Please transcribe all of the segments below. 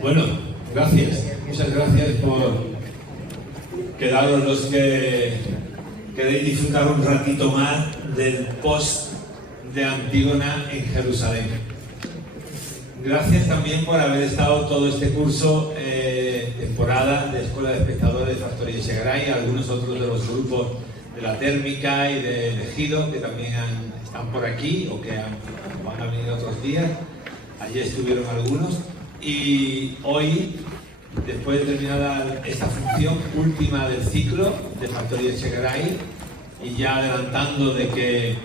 Bueno, gracias. Muchas gracias por quedaros los que queréis disfrutar un ratito más del post de Antígona en Jerusalén. Gracias también por haber estado todo este curso, temporada de Escuela de Espectadores de Factoría Echegaray, algunos otros de los grupos de la Térmica y de Ejido que también están por aquí o que van a venir otros días. Allí estuvieron algunos. Y hoy, después de terminar esta función última del ciclo de Factoría Echegaray, y ya adelantando de que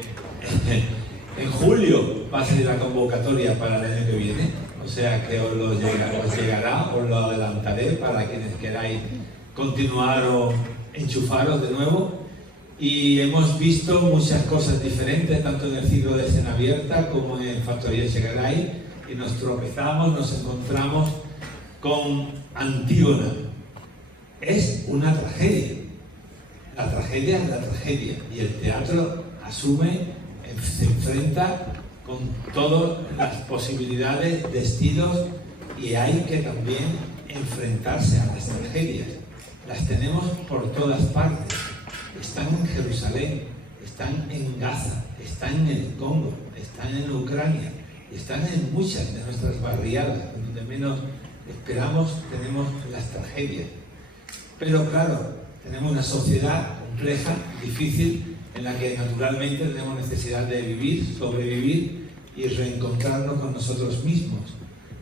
en julio va a ser la convocatoria para el año que viene, o sea que os llegará, os lo adelantaré para quienes queráis continuar o enchufaros de nuevo. Y hemos visto muchas cosas diferentes, tanto en el ciclo de escena abierta como en Factoría Echegaray, y nos tropezamos, nos encontramos con Antígona. Es una tragedia. La tragedia es la tragedia, y el teatro asume, se enfrenta con todas las posibilidades de estilos, y hay que también enfrentarse a las tragedias. Las tenemos por todas partes. Están en Jerusalén, están en Gaza, están en el Congo, están en Ucrania, están en muchas de nuestras barriadas, donde menos esperamos tenemos las tragedias. Pero claro, tenemos una sociedad compleja, difícil, en la que naturalmente tenemos necesidad de vivir, sobrevivir y reencontrarnos con nosotros mismos.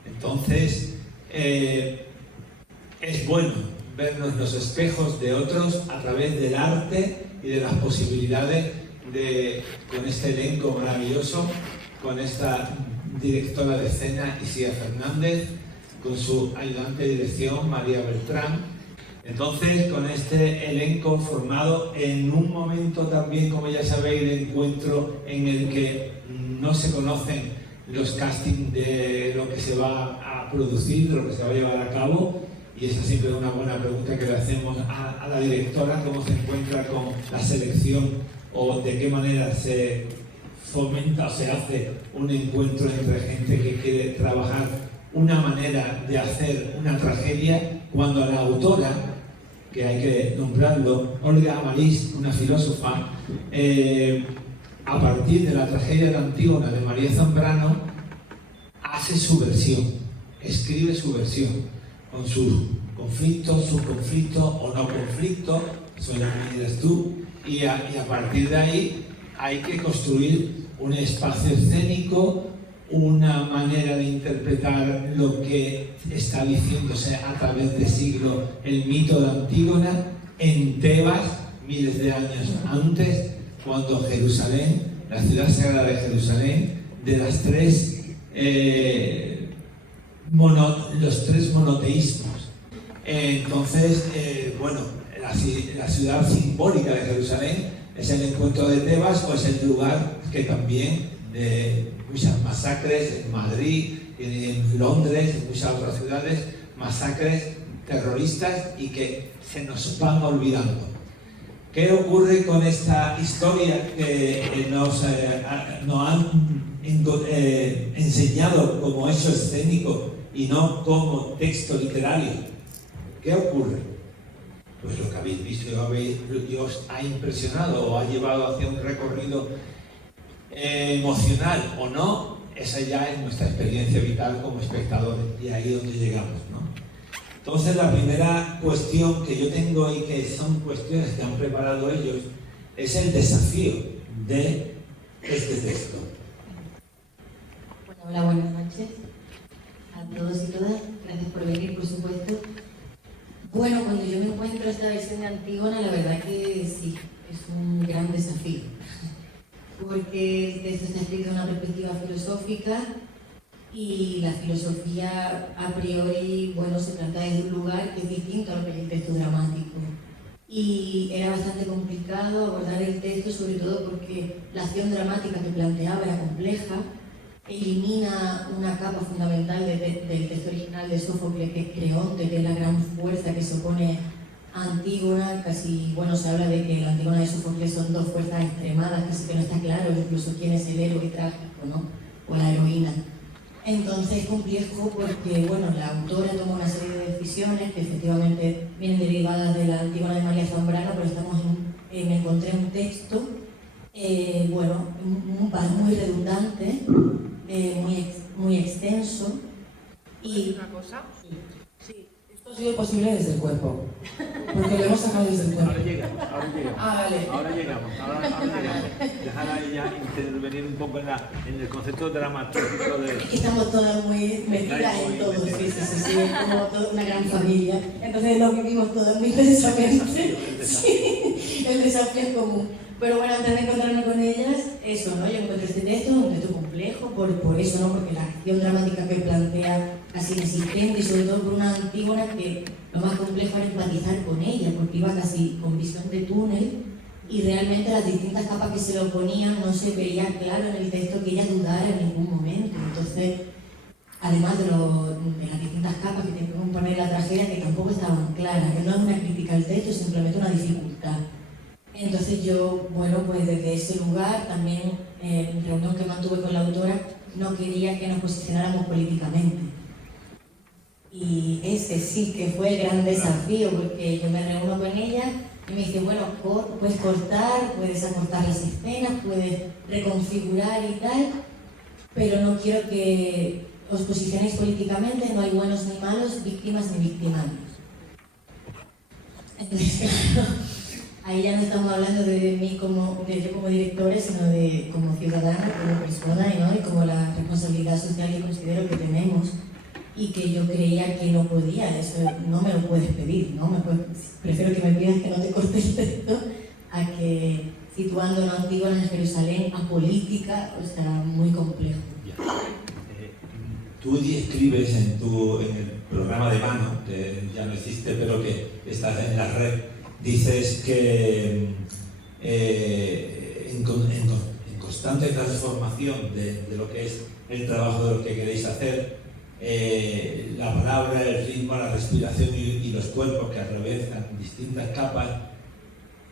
Entonces, es bueno vernos los espejos de otros a través del arte y de las posibilidades con este elenco maravilloso, con esta directora de escena Isia Fernández, con su ayudante de dirección María Beltrán. Entonces, con este elenco formado en un momento también, como ya sabéis, de encuentro en el que no se conocen los castings de lo que se va a producir, de lo que se va a llevar a cabo, y esa siempre es una buena pregunta que le hacemos a la directora: cómo se encuentra con la selección o de qué manera se fomenta o se hace un encuentro entre gente que quiere trabajar una manera de hacer una tragedia, cuando la autora, que hay que nombrarlo, Olga Amalís, una filósofa, a partir de la tragedia de Antígona de María Zambrano, hace su versión, escribe su versión, con sus conflictos, subconflictos o no conflictos, eso ya me dirás tú, y a partir de ahí hay que construir un espacio escénico, una manera de interpretar lo que está diciéndose a través de siglos el mito de Antígona en Tebas, miles de años antes, cuando Jerusalén, la ciudad sagrada de Jerusalén, de las los tres monoteísmos. Entonces, bueno, la ciudad simbólica de Jerusalén es el encuentro de Tebas, o es el lugar que también de muchas masacres en Madrid, en Londres, en muchas otras ciudades, masacres terroristas y que se nos van olvidando. ¿Qué ocurre con esta historia que nos han enseñado como hecho escénico y no como texto literario? ¿Qué ocurre? Pues lo que habéis visto y os ha impresionado o ha llevado hacia un recorrido emocional o no, esa ya es nuestra experiencia vital como espectadores, y ahí es donde llegamos, ¿no? Entonces, la primera cuestión que yo tengo, y que son cuestiones que han preparado ellos, es el desafío de este texto. Bueno, hola, buenas noches a todos y todas. Gracias por venir, por supuesto. Bueno, cuando yo me encuentro esta versión de Antígona, la verdad que sí, es un gran desafío. Porque desde una perspectiva filosófica, y la filosofía a priori, bueno, se plantea desde un lugar que es distinto a lo que es el texto dramático. Y era bastante complicado abordar el texto, sobre todo porque la acción dramática que planteaba era compleja, elimina una capa fundamental del texto original de Sófocles, que es Creonte, que es la gran fuerza que se opone a Antígona. Casi, bueno, se habla de que la Antígona de Sófocles son dos fuerzas extremadas, casi que no está claro incluso quién es el héroe trágico, ¿no? O la heroína. Entonces es complejo porque, bueno, la autora toma una serie de decisiones que efectivamente vienen derivadas de la Antígona de María Zambrano, pero me encontré un texto, bueno, muy redundante, muy extenso. Y ¿Una cosa? Sí, esto ha sido posible desde el cuerpo, porque lo hemos sacado desde el cuerpo. Ahora llegamos. Ah, vale. Ahora llegamos. Dejar ahí ya intervenir un poco en el concepto dramatúrgico de... Estamos todas muy metidas en todo, sí, es como toda una gran familia. Entonces lo vivimos todas muy intensamente. Sí, el desafío es común. Pero bueno, antes de encontrarme con ellas, eso, ¿no? Yo encuentro este texto un texto complejo, por eso, ¿no? Porque la acción dramática que plantea casi inexistente, y sobre todo por una Antígona que lo más complejo era empatizar con ella, porque iba casi con visión de túnel, y realmente las distintas capas que se le oponían no se veía claro en el texto que ella dudara en ningún momento. Entonces, además de las distintas capas que tiene que componer la tragedia, que tampoco estaban claras, que no es una crítica al texto, es simplemente una dificultad. Entonces yo, bueno, pues desde ese lugar, también en reunión que mantuve con la autora, no quería que nos posicionáramos políticamente. Y ese sí que fue el gran desafío, porque yo me reúno con ella y me dice, bueno, puedes cortar, puedes acortar las escenas, puedes reconfigurar y tal, pero no quiero que os posicionéis políticamente, no hay buenos ni malos, víctimas ni victimarios. Entonces, ahí ya no estamos hablando de mí yo como directora, sino de como ciudadana, como persona, ¿no? Y como la responsabilidad social que considero que tenemos y que yo creía que no podía. Eso no me lo puedes pedir, ¿no? Prefiero que me pidas que no te corte el texto a que situando una Antígona en Jerusalén apolítica, o sea, muy complejo. Tú escribes en el programa de mano, que ya no existe, pero que está en la red, dices que en constante transformación de lo que es el trabajo de lo que queréis hacer, la palabra, el ritmo, la respiración y los cuerpos que atraviesan distintas capas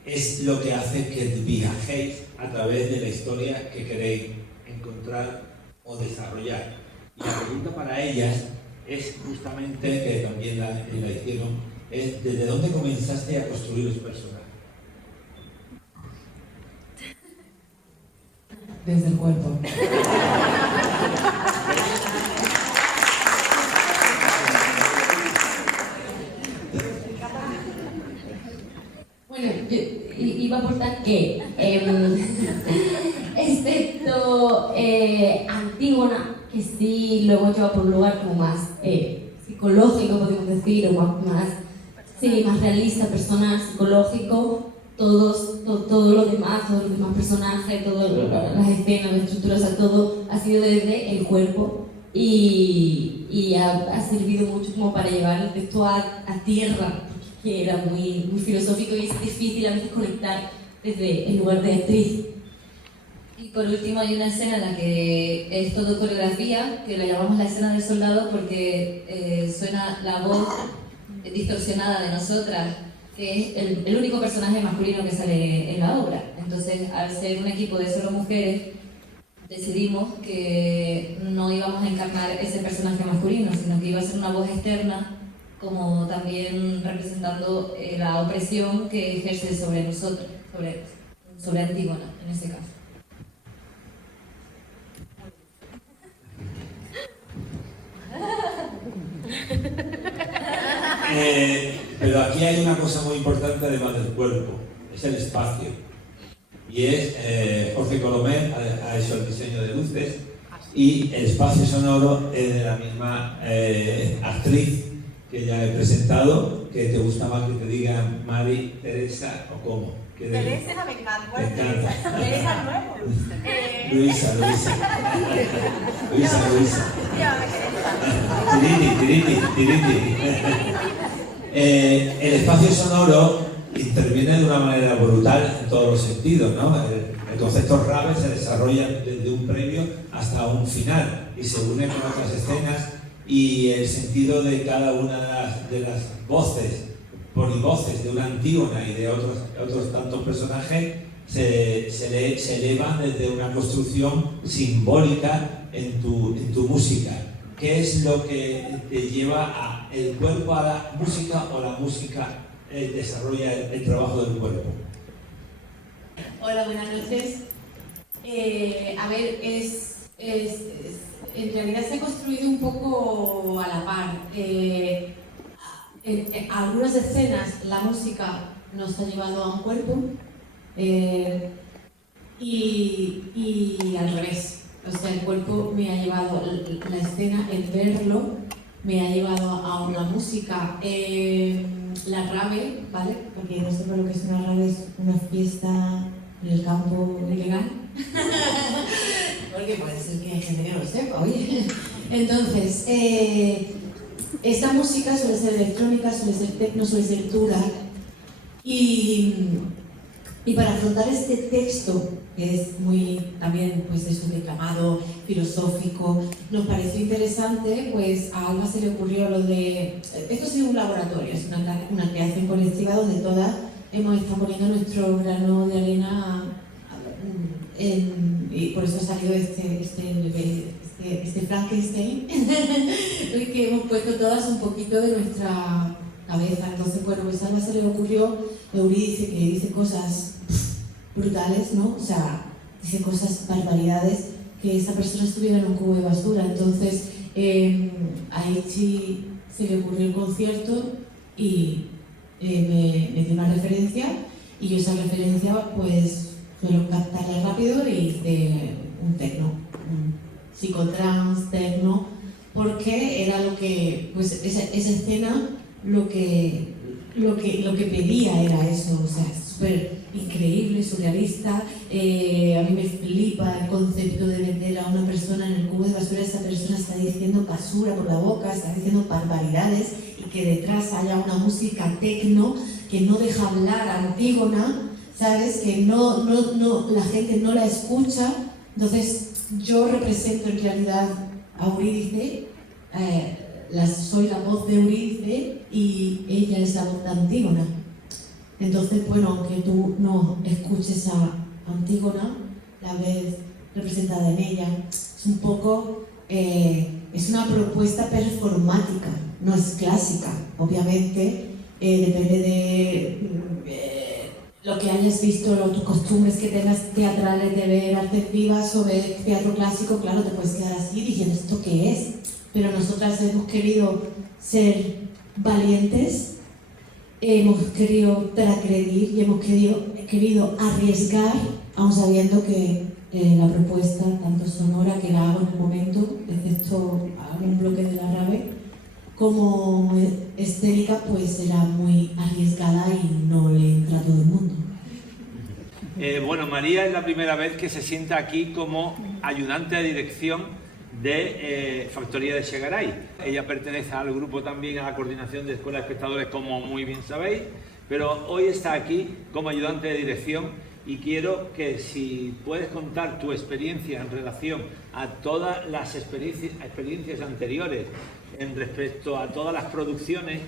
es lo que hace que viajéis a través de la historia que queréis encontrar o desarrollar. Y la pregunta para ellas es justamente, que también la hicieron, es ¿desde dónde comenzaste a construir los personajes? Desde el cuerpo. Bueno, yo iba a aportar que, excepto Antígona, que sí lo hemos llevado por un lugar como más psicológico, podemos decir, o más realista, personal, psicológico, todo lo demás, todos los demás personajes, todas las escenas, las estructuras, o sea, todo ha sido desde el cuerpo y ha servido mucho como para llevar el texto a tierra, que era muy filosófico y es difícil a veces conectar desde el lugar de actriz. Y por último hay una escena en la que es todo coreografía, que la llamamos la escena del soldado porque suena la voz distorsionada de nosotras, que es el único personaje masculino que sale en la obra. Entonces, al ser un equipo de solo mujeres, decidimos que no íbamos a encarnar ese personaje masculino, sino que iba a ser una voz externa, como también representando la opresión que ejerce sobre nosotros, sobre Antígona en ese caso. Pero aquí hay una cosa muy importante además del cuerpo, es el espacio. Y es, Jorge Colomer ha hecho el diseño de luces y el espacio sonoro es de la misma actriz que ya he presentado, que te gusta más que te diga Mari, Teresa o cómo. Teresa me encanta. Me encanta. Teresa nuevo. Luisa. Ya, Tiriti. El espacio sonoro interviene de una manera brutal en todos los sentidos, ¿no? El concepto rave se desarrolla desde un previo hasta un final y se une con otras escenas, y el sentido de cada una de las voces, polivoces de una Antígona y de otros tantos personajes se eleva desde una construcción simbólica en tu música. ¿Qué es lo que te lleva el cuerpo a la música, o la música desarrolla el trabajo del cuerpo? Hola, buenas noches. A ver, en realidad se ha construido un poco a la par. En algunas escenas la música nos ha llevado a un cuerpo y al revés. O sea, el cuerpo me ha llevado, la escena, el verlo, me ha llevado a una música. La rave, ¿vale? Porque no sé por lo que es una rave, es una fiesta en el campo ilegal. Porque puede ser que hay gente que no lo sepa, oye. Entonces, esta música suele ser electrónica, suele ser techno, suele ser dura. Y para afrontar este texto, que es muy también pues eso, declamado, filosófico, nos pareció interesante, pues a Alba se le ocurrió lo de... Esto ha sido un laboratorio, es una creación colectiva donde todas hemos estado poniendo nuestro grano de arena y por eso ha salido este Frankenstein, que hemos puesto todas un poquito de nuestra cabeza. Entonces, bueno, pues a Alba se le ocurrió, Eurídice, que dice cosas brutales, ¿no? O sea, dice cosas, barbaridades, que esa persona estuviera en un cubo de basura. Entonces, a Ichi se le ocurrió el concierto y me dio una referencia, y yo esa referencia pues suelo captarla rápido y hice un techno, un psicotrance, techno, porque era lo que, pues esa escena lo que pedía era eso, o sea, súper increíble, surrealista. A mí me flipa el concepto de meter a una persona en el cubo de basura. Esa persona está diciendo basura por la boca, está diciendo barbaridades, y que detrás haya una música techno que no deja hablar a Antígona, ¿sabes? Que no, la gente no la escucha. Entonces yo represento en realidad a Eurídice, soy la voz de Eurídice y ella es la voz de Antígona. Entonces, bueno, aunque tú no escuches a Antígona, la ves representada en ella. Es un poco, es una propuesta performática, no es clásica, obviamente. Depende de lo que hayas visto, tus costumbres que tengas teatrales, de ver artes vivas o ver teatro clásico, claro, te puedes quedar así diciendo ¿esto qué es? Pero nosotras hemos querido ser valientes, hemos querido transgredir y hemos querido arriesgar, aun sabiendo que la propuesta, tanto sonora, que la hago en el momento, excepto algún bloque de la rave, como escénica, pues era muy arriesgada y no le entra a todo el mundo. Bueno, María es la primera vez que se sienta aquí como ayudante de dirección de Factoría de Chegaray. Ella pertenece al grupo también, a la coordinación de Escuela de Espectadores, como muy bien sabéis, pero hoy está aquí como ayudante de dirección, y quiero que si puedes contar tu experiencia en relación a todas las experiencias anteriores en respecto a todas las producciones,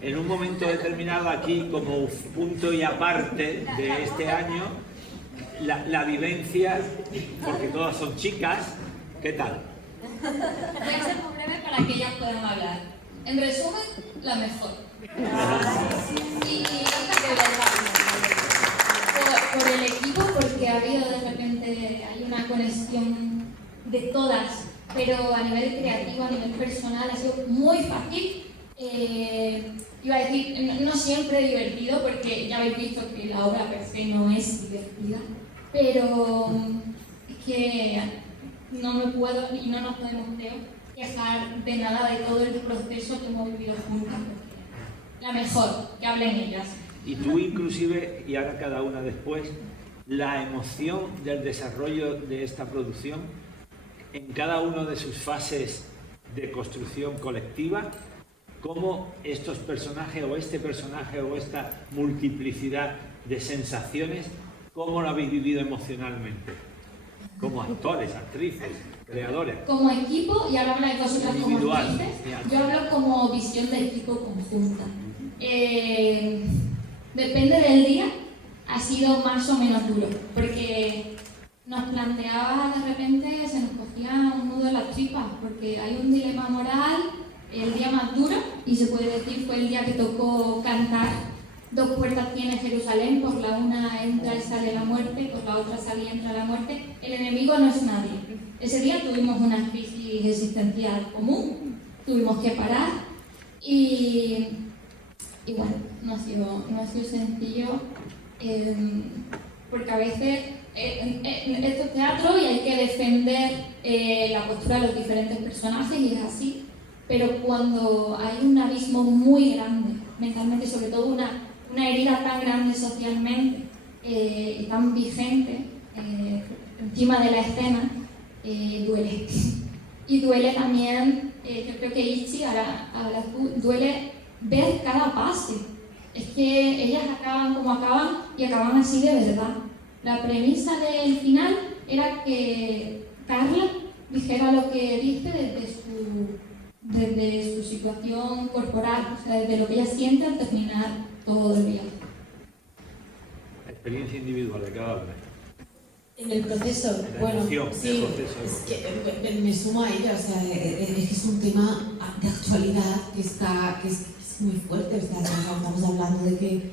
en un momento determinado aquí como punto y aparte de este año, la vivencia, porque todas son chicas, ¿qué tal? Voy a ser muy breve para que ellas puedan hablar. En resumen, la mejor. Y de verdad, por el equipo, porque ha habido de repente, hay una conexión de todas, pero a nivel creativo, a nivel personal, ha sido muy fácil. Iba a decir, no siempre divertido, porque ya habéis visto que la obra per se no es divertida, pero es que no me puedo y no nos podemos, creo, quejar de nada de todo el proceso que hemos vivido juntas. La mejor, que hablen ellas. Y tú inclusive, y ahora cada una después, la emoción del desarrollo de esta producción en cada una de sus fases de construcción colectiva, cómo estos personajes o este personaje o esta multiplicidad de sensaciones, cómo lo habéis vivido emocionalmente, como actores, actrices, creadores. Como equipo, y ahora habláis vosotras como Individual. actrices, yo hablo como visión de equipo conjunta. Depende del día, ha sido más o menos duro, porque nos planteaba de repente, se nos cogía un nudo en las tripas, porque hay un dilema moral, el día más duro, y se puede decir fue el día que tocó cantar Dos puertas tiene Jerusalén, por la una entra y sale la muerte, por la otra sale y entra la muerte, el enemigo no es nadie. Ese día tuvimos una crisis existencial común, tuvimos que parar y bueno, no ha sido sencillo, porque a veces esto es teatro y hay que defender la postura de los diferentes personajes y es así, pero cuando hay un abismo muy grande, mentalmente, sobre todo una herida tan grande socialmente y tan vigente encima de la escena, duele. Y duele también, yo creo que Itzi, ahora tú, duele ver cada pase. Es que ellas acaban como acaban y acaban así de verdad. La premisa del final era que Carla dijera lo que dice desde su situación corporal, o sea, desde lo que ella siente al terminar todo el viaje. Experiencia individual de cada una. En el proceso, bueno, sí, es que me sumo a ella, o sea, es que es un tema de actualidad que es muy fuerte, o sea, estamos hablando de que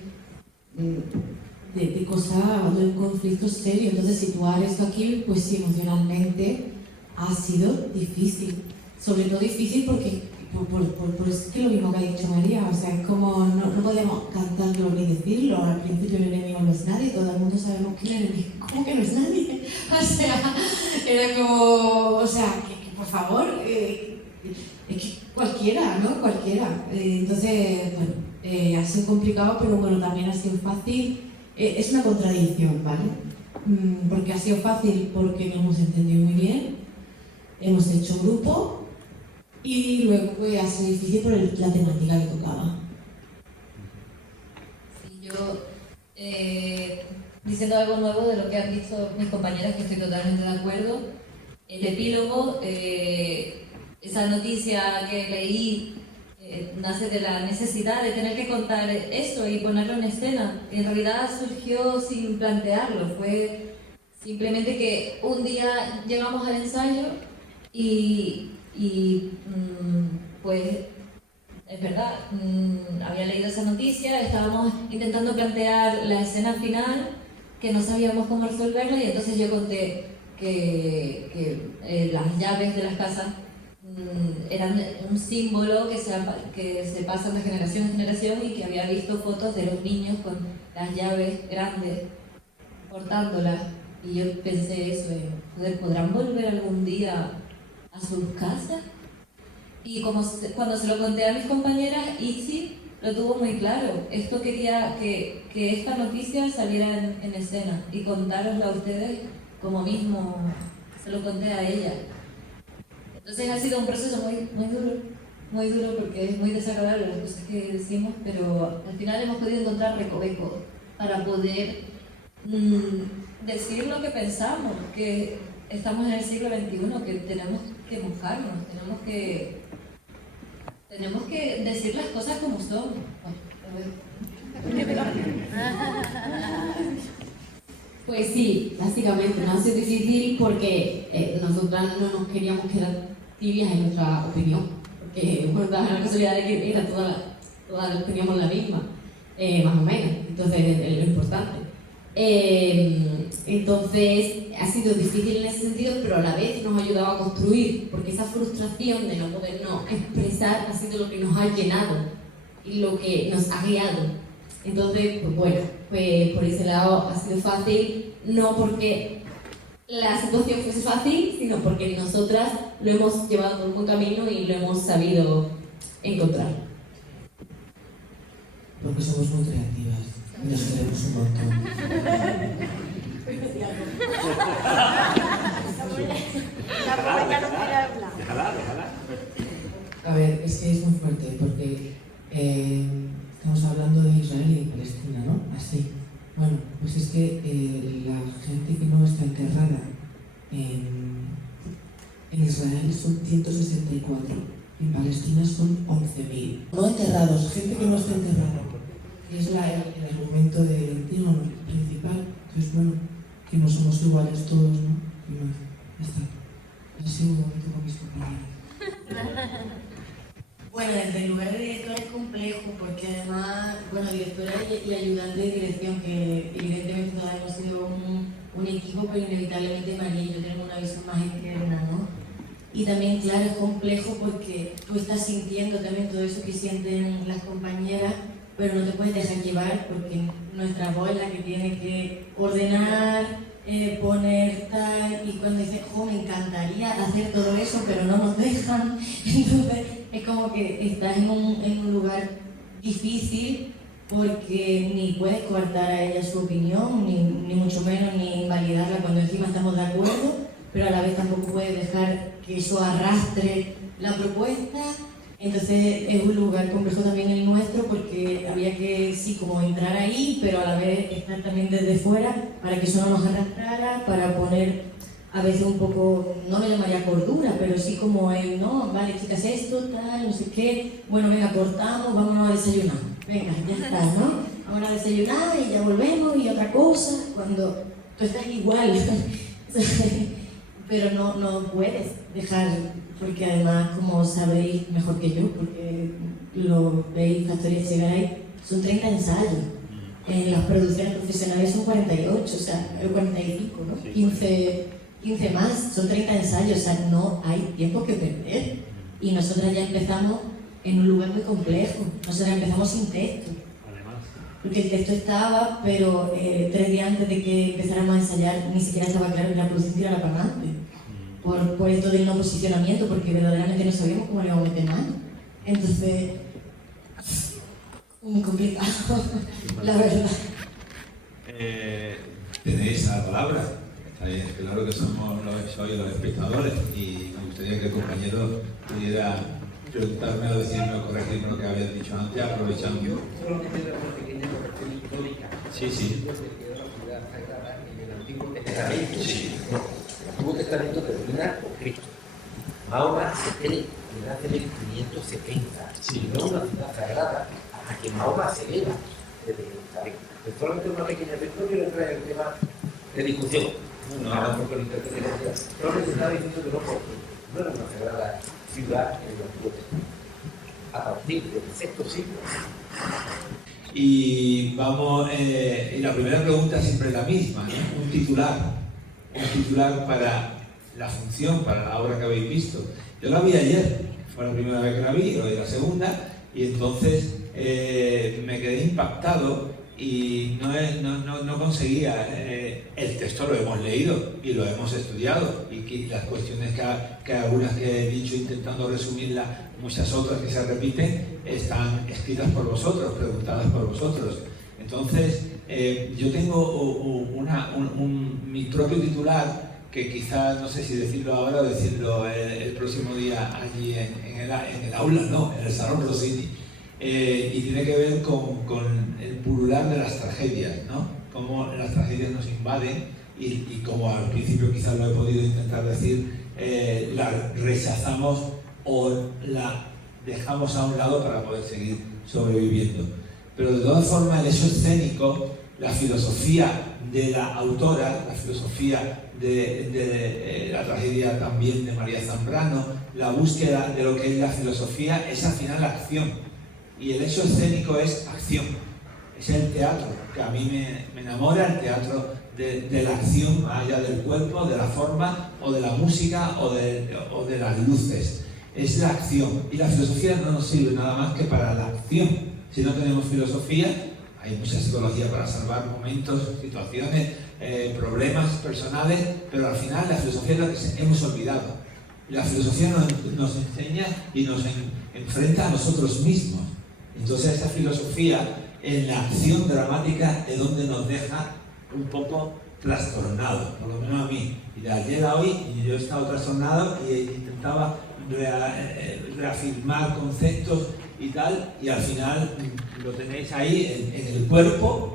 de cosas, de un conflicto serio, entonces situar esto aquí, pues sí, emocionalmente ha sido difícil, sobre todo difícil porque es que lo mismo que ha dicho María, o sea, es como no podemos cantarlo ni decirlo, al principio el enemigo no es nadie, todo el mundo sabemos que el enemigo, ¿cómo que no es nadie? O sea, era como, o sea, que por favor, es que cualquiera, ¿no? Cualquiera. Entonces, bueno, ha sido complicado, pero bueno, también ha sido fácil. Es una contradicción, ¿vale? Porque ha sido fácil porque nos hemos entendido muy bien, hemos hecho grupo y luego pues, ha sido difícil por la temática que tocaba. Sí, yo, diciendo algo nuevo de lo que han dicho mis compañeras, que estoy totalmente de acuerdo, el epílogo, esa noticia que leí, nace de la necesidad de tener que contar eso y ponerlo en escena. En realidad surgió sin plantearlo, fue simplemente que un día llegamos al ensayo y pues es verdad, había leído esa noticia, estábamos intentando plantear la escena final, que no sabíamos cómo resolverla, y entonces yo conté que las llaves de las casas eran un símbolo que se pasa de generación en generación, y que había visto fotos de los niños con las llaves grandes portándolas, y yo pensé eso, joder, ¿podrán volver algún día a sus casas? Y cuando se lo conté a mis compañeras, Itzi lo tuvo muy claro. Esto quería que esta noticia saliera en escena y contároslo a ustedes como mismo se lo conté a ella. Entonces ha sido un proceso muy duro porque es muy desagradable las cosas que decimos, pero al final hemos podido encontrar recovecos para poder decir lo que pensamos, que estamos en el siglo XXI, que tenemos que mojarnos, tenemos que decir las cosas como son. Pues sí, básicamente nos hace difícil porque nosotras no nos queríamos quedar tibias en nuestra opinión, porque bueno, da la casualidad de que era todas teníamos la misma, más o menos, entonces es lo importante. Entonces ha sido difícil en ese sentido, pero a la vez nos ha ayudado a construir, porque esa frustración de no podernos expresar ha sido lo que nos ha llenado y lo que nos ha guiado. Entonces, pues bueno, pues por ese lado ha sido fácil, no porque la situación fuese fácil, sino porque nosotras lo hemos llevado por un buen camino y lo hemos sabido encontrar. Porque somos muy creativas y nos queremos un montón. Déjala. A ver, es que es muy fuerte porque estamos hablando de Israel y Palestina, ¿no? Así. Bueno, pues es que la gente que no está enterrada en Israel son 164, en Palestina son 11.000. No enterrados, gente que no está enterrada. Es el argumento del Antígono principal. Entonces, bueno, que no somos iguales todos, ¿no? Y más, ya está. Así un momento con mis compañeros. Bueno, desde el lugar de directora es complejo porque además, bueno, directora y ayudante de dirección, que evidentemente todos hemos sido un equipo, pero inevitablemente María y yo tenemos una visión más externa, ¿no? Y también, claro, es complejo porque tú estás sintiendo también todo eso que sienten las compañeras, pero no te puedes dejar llevar porque nuestra voz es la que tiene que ordenar, poner tal, y cuando dices, me encantaría hacer todo eso, pero no nos dejan, entonces es como que estás en un lugar difícil porque ni puedes coartar a ella su opinión, ni mucho menos ni invalidarla cuando encima estamos de acuerdo, pero a la vez tampoco puedes dejar que eso arrastre la propuesta. Entonces es un lugar complejo también el nuestro porque había que, sí, como entrar ahí, pero a la vez estar también desde fuera para que eso no nos arrastrara, para poner a veces un poco, no me llamaría cordura, pero sí como el, no, vale, chicas, esto, tal, no sé qué, bueno, venga, cortamos, vámonos a desayunar, venga, ya está, ¿no? Vamos a desayunar y ya volvemos y otra cosa, cuando tú estás igual, pero no puedes dejar, porque además, como sabéis mejor que yo, porque lo veis, Factoría Chegaray, son 30 ensayos. En las producciones profesionales son 48, o sea, 45, ¿no? 15 más, son 30 ensayos, o sea, no hay tiempo que perder. Y nosotras ya empezamos en un lugar muy complejo, nosotras empezamos sin texto. Porque el texto estaba, pero 3 días antes de que empezáramos a ensayar, ni siquiera estaba claro que la producción tirara para adelante. Por esto del no posicionamiento, porque verdaderamente no sabíamos cómo le íbamos a meter mano. Entonces, muy complicado, la verdad. Tenéis la palabra. Claro que sois los espectadores y me gustaría que el compañero pudiera preguntarme o decirme o corregirme lo que había dicho antes, aprovechando. Solamente una pequeña corrección histórica. Sí, sí. Desde la ciudad sagrada en el Antiguo Testamento. Sí. El Antiguo Testamento termina con Cristo. Mahoma se cree que nace en el 570. Sí. No es una ciudad sagrada hasta que Mahoma se eleva desde Jerusalén. Es solamente una pequeña lectura que entra en el tema de discusión. No hablamos con interpretación. Solamente estaba diciendo que no era una sagrada ciudad en el Antiguo Testamento. A partir del sexto siglo. Y vamos, y la primera pregunta siempre es la misma, ¿no? Un titular para la función, para la obra que habéis visto. Yo la vi ayer, fue la primera vez que la vi, hoy la segunda, y entonces me quedé impactado y no conseguía, el texto lo hemos leído y lo hemos estudiado, y que las cuestiones que algunas que he dicho intentando resumirlas, muchas otras que se repiten, están escritas por vosotros, preguntadas por vosotros. Entonces, yo tengo mi propio titular, que quizás, no sé si decirlo ahora o decirlo el próximo día allí en el aula, no, en el Salón Rossini, y tiene que ver con el pulular de las tragedias, ¿no? Cómo las tragedias nos invaden y como al principio quizás lo he podido intentar decir, la rechazamos o la dejamos a un lado para poder seguir sobreviviendo. Pero de todas formas, el hecho escénico, la filosofía de la autora, la filosofía de la tragedia también de María Zambrano, la búsqueda de lo que es la filosofía es al final la acción. Y el hecho escénico es acción. Es el teatro, que a mí me enamora, el teatro de la acción, más allá del cuerpo, de la forma, o de la música, o de las luces. Es la acción. Y la filosofía no nos sirve nada más que para la acción. Si no tenemos filosofía, hay mucha psicología para salvar momentos, situaciones, problemas personales, pero al final la filosofía es lo que hemos olvidado. La filosofía nos enseña y nos enfrenta a nosotros mismos. Entonces esa filosofía en la acción dramática es donde nos deja un poco trastornados, por lo menos a mí. Y de ayer a hoy yo he estado trastornado y intentaba reafirmar conceptos y tal, y al final lo tenéis ahí en el cuerpo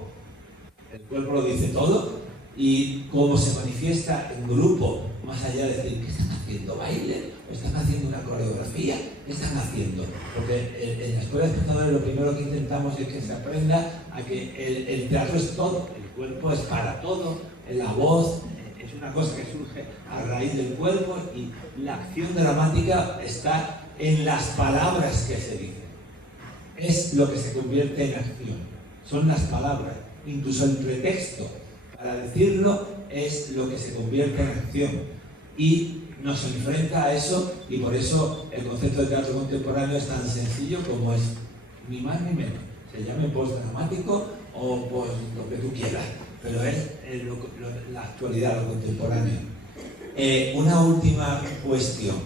lo dice todo, y cómo se manifiesta en grupo, más allá de decir, ¿qué están haciendo? ¿Baile? ¿O están haciendo una coreografía? ¿Qué están haciendo? Porque en la escuela de espectadores lo primero que intentamos es que se aprenda a que el teatro es todo, el cuerpo es para todo, la voz es una cosa que surge a raíz del cuerpo, y la acción dramática está en las palabras que se dicen. Es lo que se convierte en acción, son las palabras, incluso el pretexto para decirlo es lo que se convierte en acción, y nos enfrenta a eso, y por eso el concepto de teatro contemporáneo es tan sencillo como es, ni más ni menos, se llame post-dramático o post lo que tú quieras, pero es la actualidad, lo contemporáneo. Una última cuestión,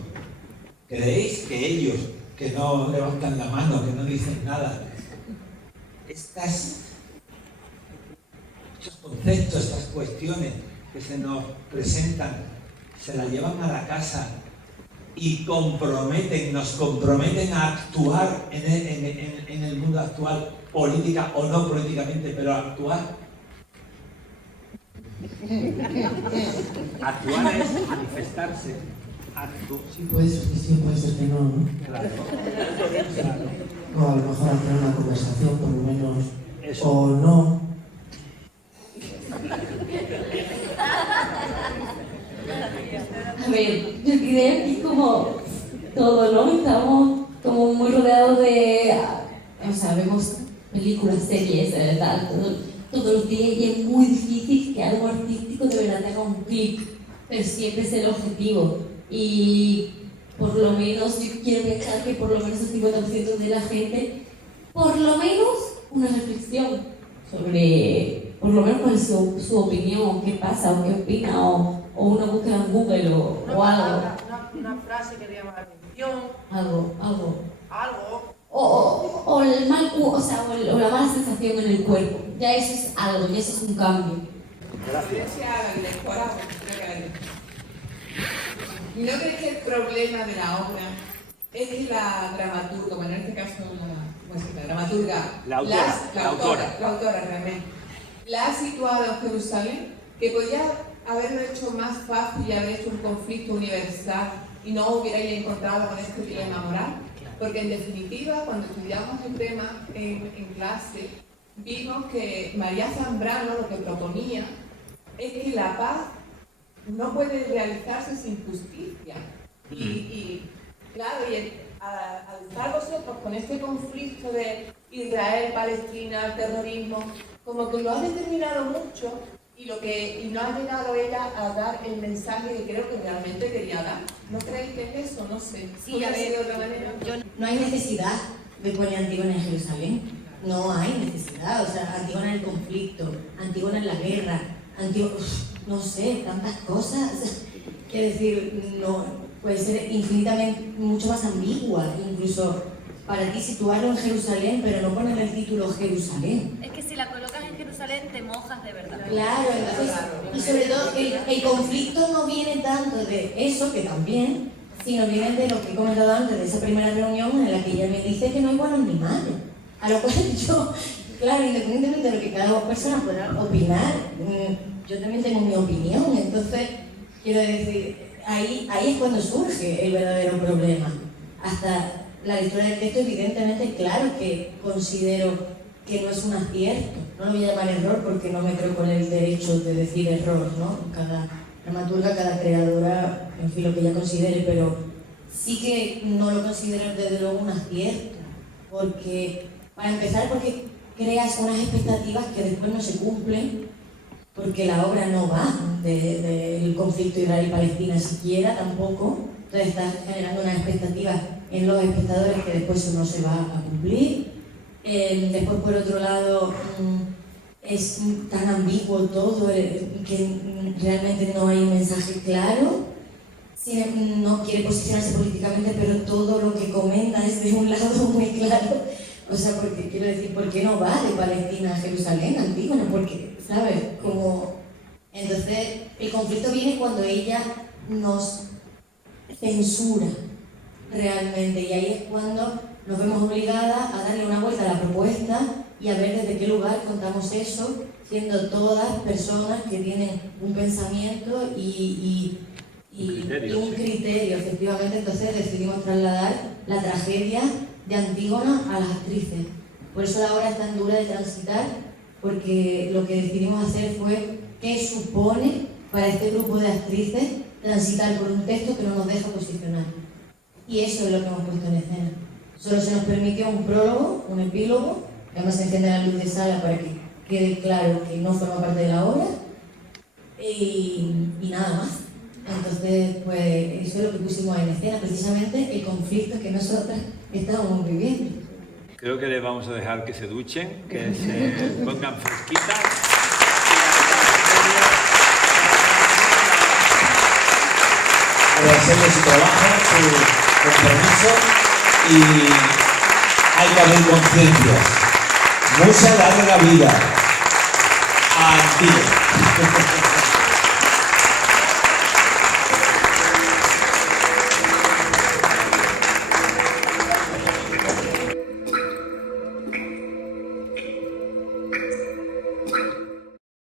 ¿creéis que ellos, que no levantan la mano, que no dicen nada, estos conceptos, estas cuestiones que se nos presentan, se las llevan a la casa y nos comprometen a actuar en el mundo actual, política o no políticamente, pero a actuar? Actuar es manifestarse. Sí, puede ser que sí, puede ser que no, ¿no? Claro. O a lo mejor hacer una conversación, por lo menos, Eso. o no. A ver, yo creo que como todo, ¿no? Estamos como muy rodeados de... O sea, vemos películas, series, tal, todos los días, y es muy difícil que algo artístico de verdad tenga un clic, pero siempre es el objetivo. Y por lo menos, yo quiero pensar que por lo menos el 50% de la gente, por lo menos una reflexión sobre, por lo menos cuál es su opinión, qué pasa, o qué opina, o una búsqueda en Google, o algo. Una frase que te llama la atención. Algo. Algo. O el mal, o la mala sensación en el cuerpo. Ya eso es algo, ya eso es un cambio. Gracias. ¿No crees que el problema de la obra es que la dramaturga, bueno, en este caso la dramaturga, la autora realmente, la ha situado en Jerusalén, que podía haberlo hecho más fácil y haber hecho un conflicto universal y no hubierais encontrado con este dilema moral? Porque en definitiva, cuando estudiamos el tema en clase, vimos que María Zambrano lo que proponía es que la paz no puede realizarse sin justicia. Y claro, al estar vosotros con este conflicto de Israel, Palestina, el terrorismo, como que lo ha determinado mucho, y no ha llegado ella a dar el mensaje que creo que realmente quería dar. ¿No creéis que es eso? No sé. Sí, a ver, de otra manera. No hay necesidad de poner Antígona en Jerusalén. No hay necesidad. O sea, Antígona en el conflicto, Antígona en la guerra, no sé, tantas cosas. Quiero decir, no, puede ser infinitamente mucho más ambigua, incluso para ti situarlo en Jerusalén, pero no poner el título Jerusalén. Es que si la colocas en Jerusalén te mojas de verdad. Claro, entonces, y sobre todo el conflicto no viene tanto de eso, que también, sino viene de lo que he comentado antes, de esa primera reunión en la que ella me dice que no hay buenos ni malos. A lo cual yo, claro, independientemente de lo que cada persona pueda opinar, yo también tengo mi opinión. Entonces, quiero decir, ahí es cuando surge el verdadero problema. Hasta la lectura del texto, evidentemente, claro que considero que no es un acierto. No lo voy a llamar error porque no me creo con el derecho de decir error, ¿no? Cada dramaturga, cada creadora, en fin, lo que ella considere, pero sí que no lo considero desde luego un acierto. Porque, para empezar, porque creas unas expectativas que después no se cumplen, porque la obra no va del conflicto Israel-Palestina siquiera, tampoco. Entonces estás generando unas expectativas en los espectadores que después eso no se va a cumplir. Después, por otro lado, es tan ambiguo todo que realmente no hay un mensaje claro. No quiere posicionarse políticamente, pero todo lo que comenta es de un lado muy claro. O sea, porque quiero decir, ¿por qué no va de Palestina a Jerusalén, Antígona? Porque, ¿sabes? Entonces, el conflicto viene cuando ella nos censura realmente, y ahí es cuando nos vemos obligadas a darle una vuelta a la propuesta y a ver desde qué lugar contamos eso, siendo todas personas que tienen un pensamiento y un criterio, efectivamente. Entonces decidimos trasladar la tragedia de Antígona a las actrices. Por eso la obra es tan dura de transitar, porque lo que decidimos hacer fue qué supone para este grupo de actrices transitar por un texto que no nos deja posicionar. Y eso es lo que hemos puesto en escena. Solo se nos permitió un prólogo, un epílogo, que además se enciende la luz de sala para que quede claro que no forma parte de la obra, y nada más. Entonces, pues eso es lo que pusimos en escena, precisamente el conflicto que nosotras estábamos viviendo. Creo que les vamos a dejar que se duchen, que se pongan fresquitas. Agradecemos su trabajo, su compromiso, y hay que haber conciencias. Mucha larga vida a Antígona.